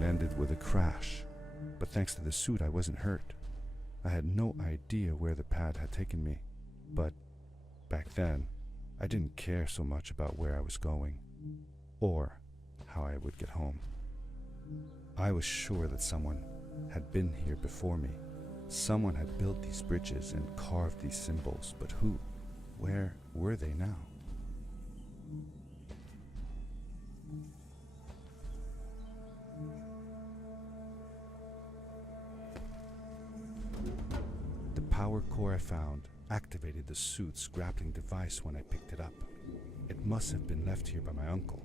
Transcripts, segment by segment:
night ended with a crash, but thanks to the suit I wasn't hurt. I had no idea where the pad had taken me, but back then, I didn't care so much about where I was going, or how I would get home. I was sure that someone had been here before me. Someone had built these bridges and carved these symbols, but who? Where were they now? The power core I found activated the suit's grappling device when I picked it up. It must have been left here by my uncle.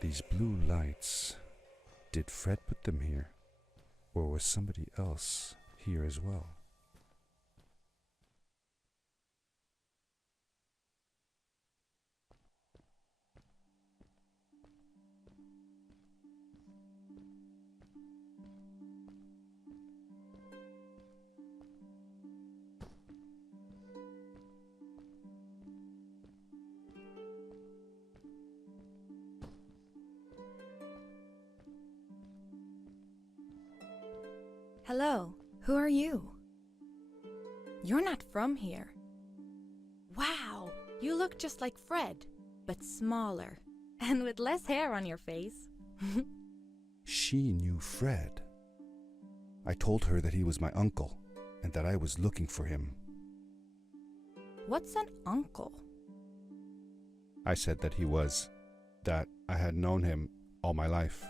These blue lights. Did Fred put them here? Or was somebody else here as well? Hello, who are you? You're not from here. Wow, you look just like Fred, but smaller, and with less hair on your face. She knew Fred. I told her that he was my uncle, and that I was looking for him. What's an uncle? I said that that I had known him all my life.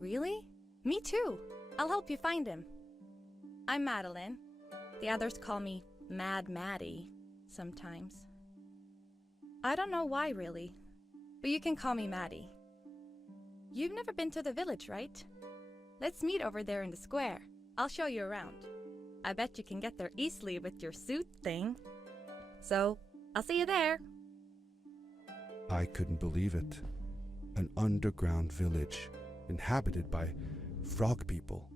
Really? Me too. I'll help you find him. I'm Madeline. The others call me Mad Maddie sometimes. I don't know why really, but you can call me Maddie. You've never been to the village, right? Let's meet over there in the square. I'll show you around. I bet you can get there easily with your suit thing. So, I'll see you there. I couldn't believe it. An underground village inhabited by frog people,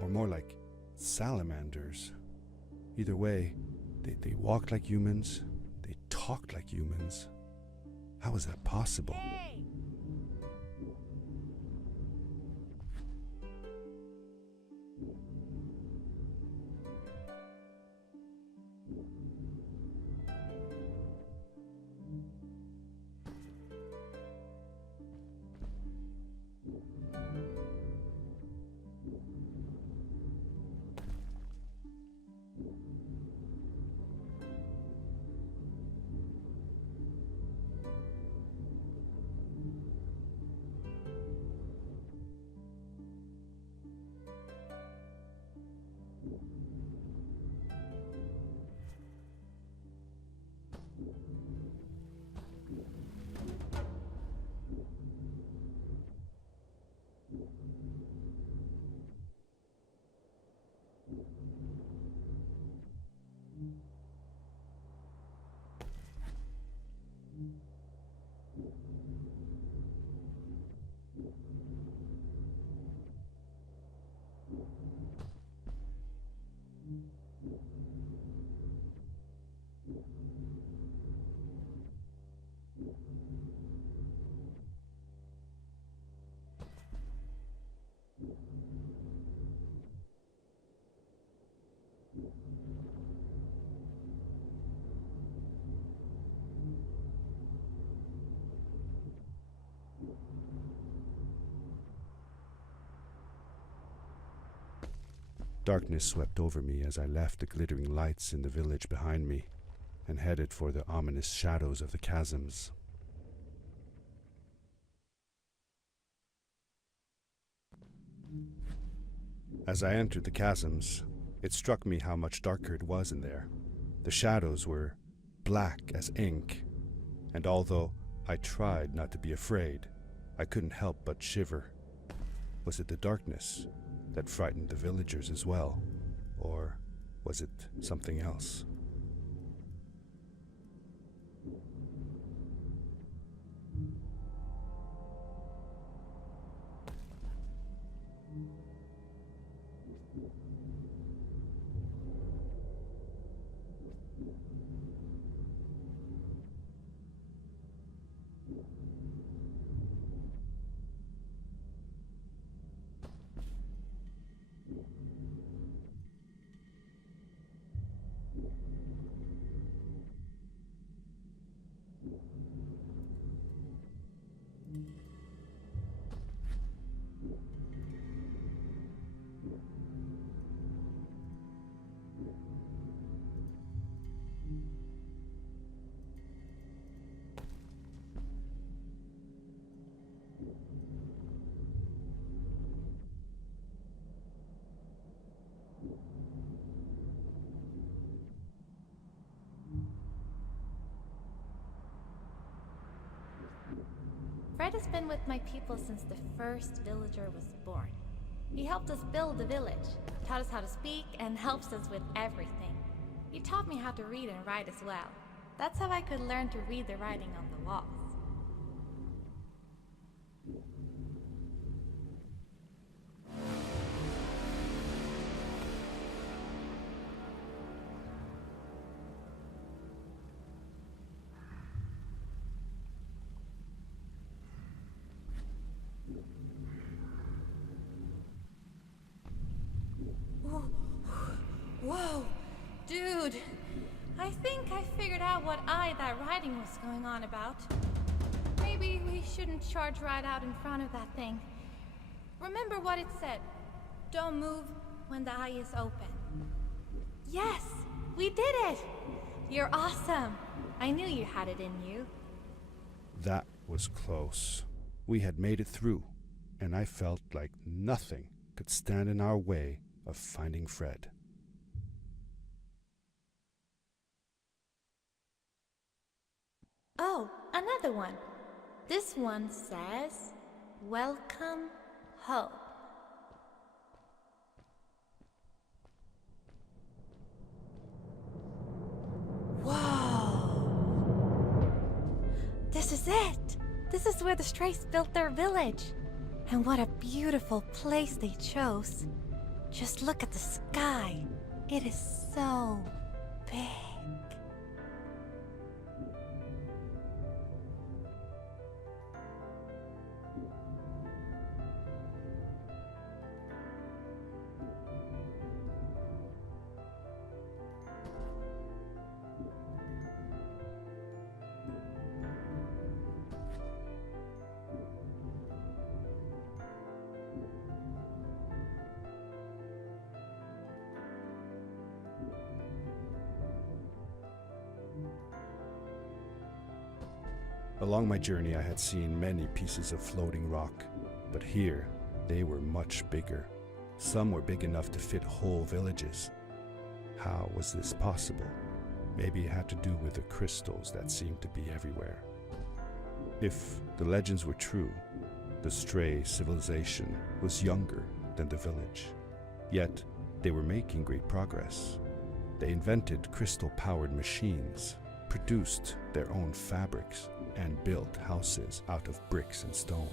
or more like salamanders. Either way, they walked like humans, they talked like humans. How is that possible? Hey! Darkness swept over me as I left the glittering lights in the village behind me and headed for the ominous shadows of the chasms. As I entered the chasms, it struck me how much darker it was in there. The shadows were black as ink, and although I tried not to be afraid, I couldn't help but shiver. Was it the darkness that frightened the villagers as well, or was it something else? Fred has been with my people since the first villager was born. He helped us build the village, taught us how to speak, and helps us with everything. He taught me how to read and write as well. That's how I could learn to read the writing on the walls. Whoa, dude. I think I figured out what that writing was going on about. Maybe we shouldn't charge right out in front of that thing. Remember what it said. Don't move when the eye is open. Yes, we did it! You're awesome. I knew you had it in you. That was close. We had made it through, and I felt like nothing could stand in our way of finding Fred. Oh, another one. This one says, "Welcome home." Whoa! This is it! This is where the Strays built their village. And what a beautiful place they chose. Just look at the sky. It is so big. Along my journey, I had seen many pieces of floating rock, but here they were much bigger. Some were big enough to fit whole villages. How was this possible? Maybe it had to do with the crystals that seemed to be everywhere. If the legends were true, the Stray civilization was younger than the village. Yet they were making great progress. They invented crystal-powered machines, produced their own fabrics, and built houses out of bricks and stone.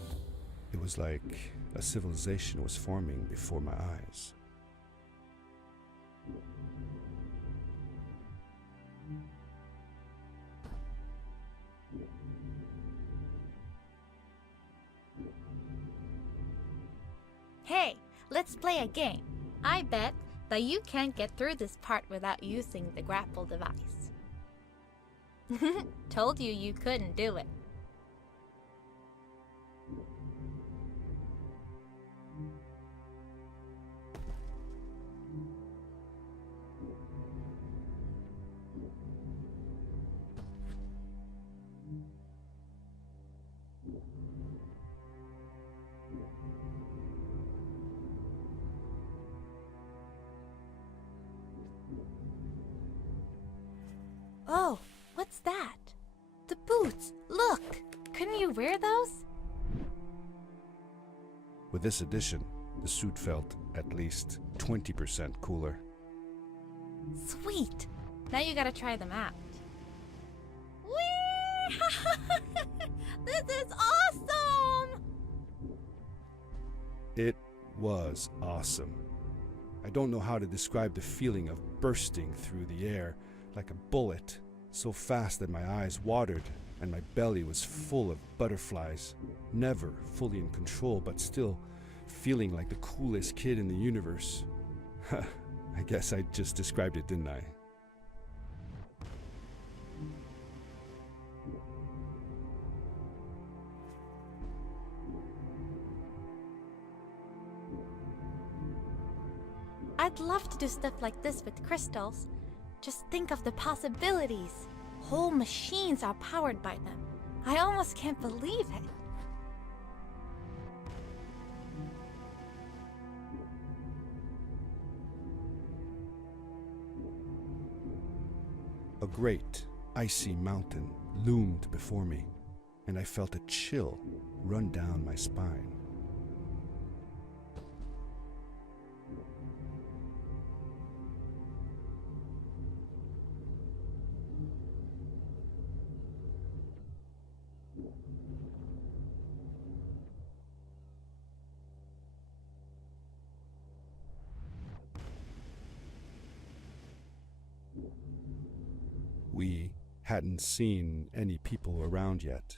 It was like a civilization was forming before my eyes. Hey, let's play a game. I bet that you can't get through this part without using the grapple device. Told you you couldn't do it. Oh, what's that? The boots! Look! Couldn't you wear those? With this addition, the suit felt at least 20% cooler. Sweet! Now you gotta try them out. Whee! This is awesome! It was awesome. I don't know how to describe the feeling of bursting through the air like a bullet, so fast that my eyes watered and my belly was full of butterflies, never fully in control, but still feeling like the coolest kid in the universe. I guess I just described it, didn't I? I'd love to do stuff like this with crystals. Just think of the possibilities. Whole machines are powered by them. I almost can't believe it. A great, icy mountain loomed before me, and I felt a chill run down my spine. We hadn't seen any people around yet,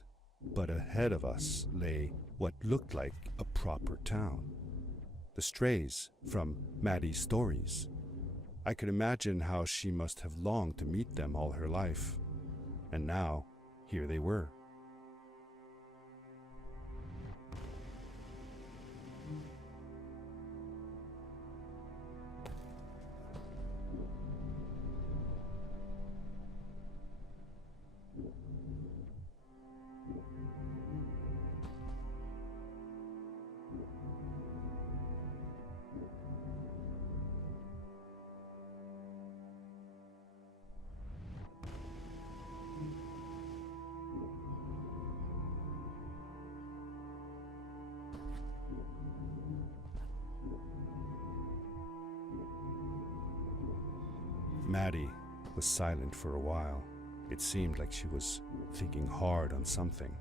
but ahead of us lay what looked like a proper town. The strays from Maddie's stories. I could imagine how she must have longed to meet them all her life. And now, here they were. Maddie was silent for a while. It seemed like she was thinking hard on something.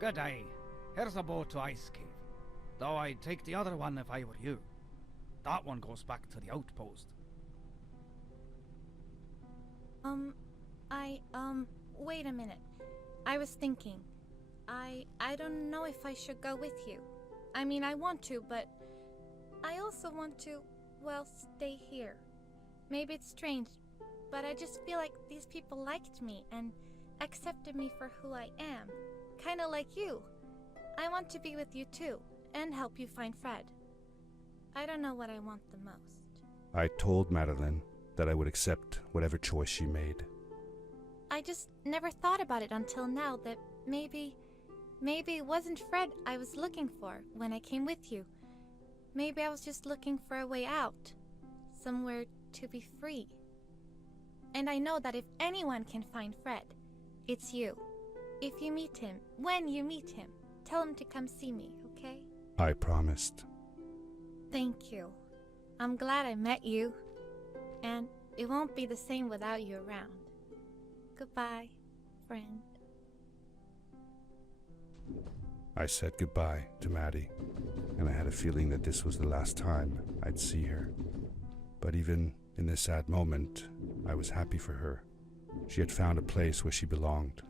Good day. Here's a boat to Ice Cave. Though I'd take the other one if I were you. That one goes back to the outpost. Wait a minute. I was thinking. I don't know if I should go with you. I mean, I want to, but I also want to, well, stay here. Maybe it's strange, but I just feel like these people liked me and accepted me for who I am. Kinda like you. I want to be with you too, and help you find Fred. I don't know what I want the most. I told Madeline that I would accept whatever choice she made. I just never thought about it until now that maybe it wasn't Fred I was looking for when I came with you. Maybe I was just looking for a way out. Somewhere to be free. And I know that if anyone can find Fred, it's you. If you meet him, when you meet him, tell him to come see me, okay? I promised. Thank you. I'm glad I met you. And it won't be the same without you around. Goodbye, friend. I said goodbye to Maddie, and I had a feeling that this was the last time I'd see her. But even in this sad moment, I was happy for her. She had found a place where she belonged.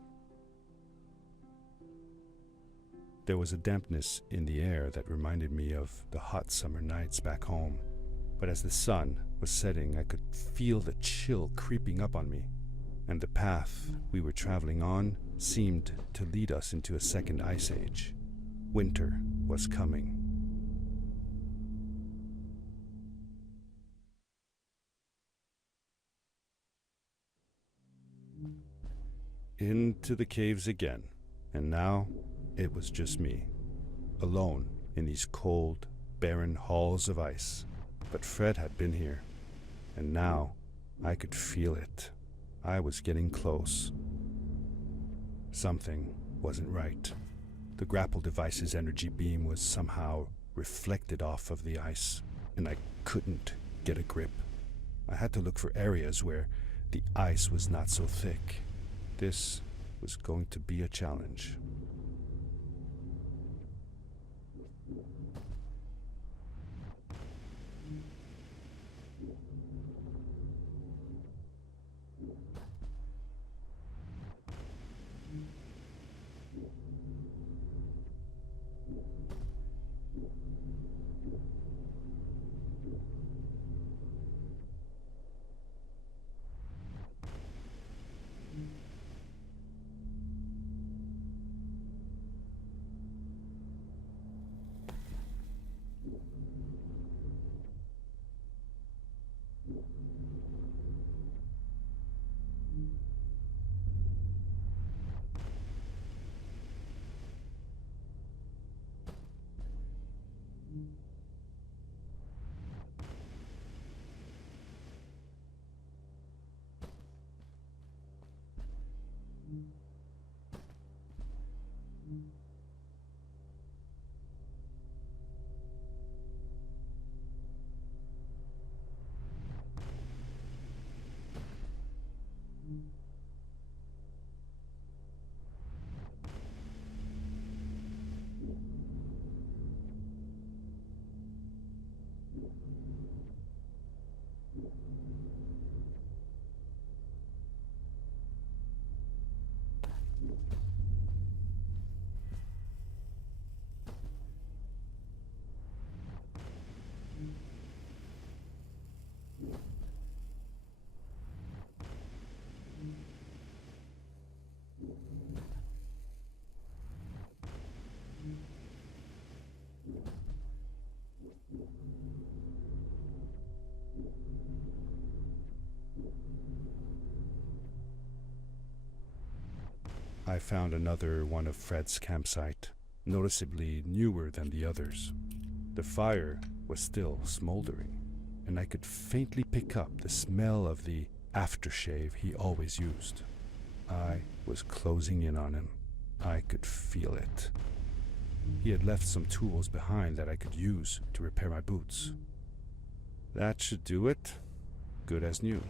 There was a dampness in the air that reminded me of the hot summer nights back home. But as the sun was setting, I could feel the chill creeping up on me, and the path we were traveling on seemed to lead us into a second ice age. Winter was coming. Into the caves again, and now it was just me, alone in these cold, barren halls of ice. But Fred had been here, and now I could feel it. I was getting close. Something wasn't right. The grapple device's energy beam was somehow reflected off of the ice, and I couldn't get a grip. I had to look for areas where the ice was not so thick. This was going to be a challenge. I found another one of Fred's campsite, noticeably newer than the others. The fire was still smoldering, and I could faintly pick up the smell of the aftershave he always used. I was closing in on him. I could feel it. He had left some tools behind that I could use to repair my boots. That should do it. Good as new.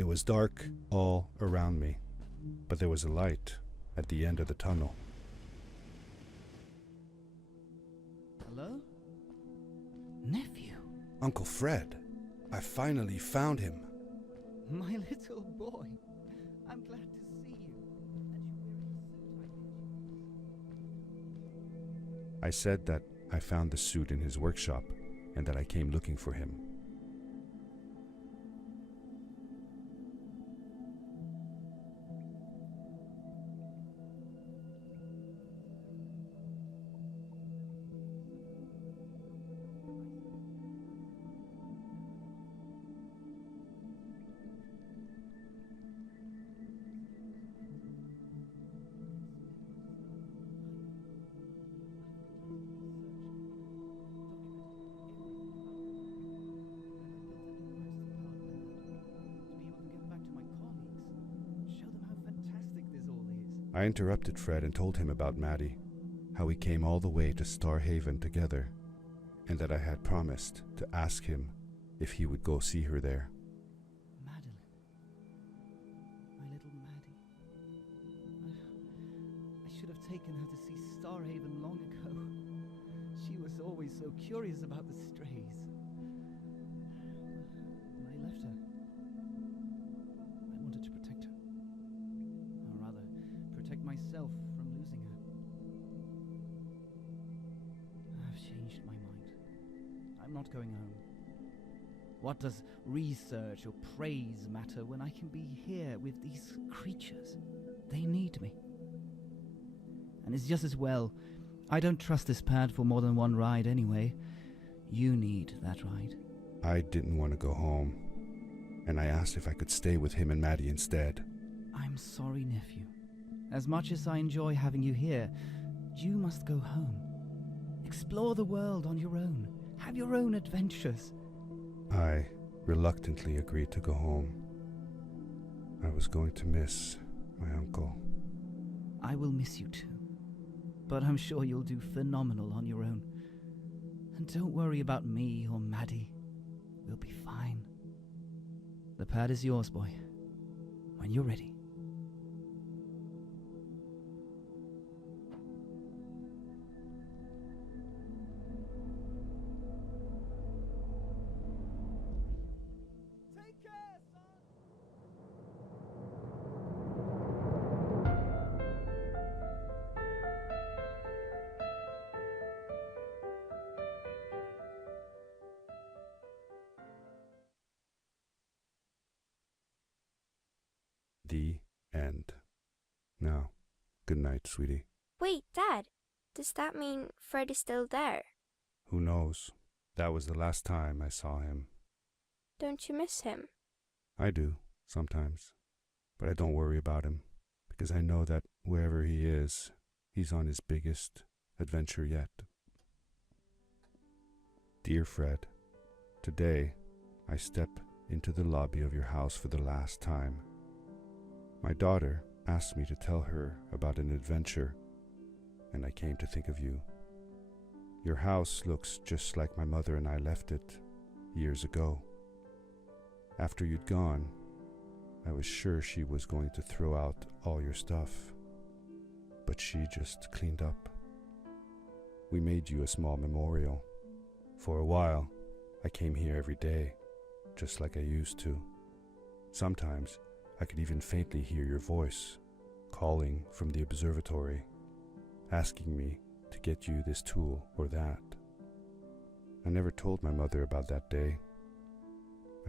It was dark all around me, but there was a light at the end of the tunnel. Hello? Nephew? Uncle Fred, I finally found him. My little boy. I'm glad to see you. I said that I found the suit in his workshop and that I came looking for him. I interrupted Fred and told him about Maddie, how we came all the way to Starhaven together, and that I had promised to ask him if he would go see her there. Madeline. My little Maddie. I should have taken her to see Starhaven long ago. She was always so curious about the strays. I left her. I wanted to protect her. Or rather, protect myself from losing her. I've changed my mind. I'm not going home. What does research or praise matter when I can be here with these creatures? They need me. And it's just as well. I don't trust this pad for more than one ride anyway. You need that ride. I didn't want to go home, and I asked if I could stay with him and Maddie instead. I'm sorry, nephew. As much as I enjoy having you here, you must go home. Explore the world on your own. Have your own adventures. I reluctantly agreed to go home. I was going to miss my uncle. I will miss you too. But I'm sure you'll do phenomenal on your own. And don't worry about me or Maddie. We'll be fine. The pad is yours, boy. When you're ready. Take care, son! The end. Now, good night, sweetie. Wait, Dad. Does that mean Fred is still there? Who knows? That was the last time I saw him. Don't you miss him? I do, sometimes. But I don't worry about him, because I know that wherever he is, he's on his biggest adventure yet. Dear Fred, today I step into the lobby of your house for the last time. My daughter asked me to tell her about an adventure, and I came to think of you. Your house looks just like my mother and I left it years ago. After you'd gone, I was sure she was going to throw out all your stuff, but she just cleaned up. We made you a small memorial. For a while, I came here every day, just like I used to. Sometimes, I could even faintly hear your voice, calling from the observatory, asking me to get you this tool or that. I never told my mother about that day.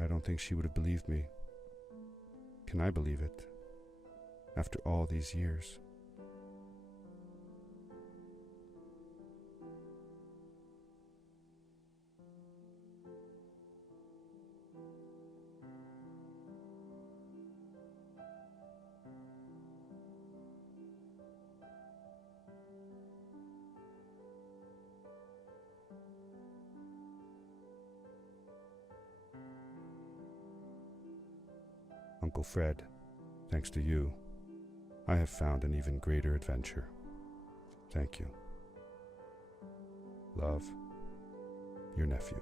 I don't think she would have believed me. Can I believe it? After all these years. Uncle Fred, thanks to you, I have found an even greater adventure. Thank you. Love, your nephew.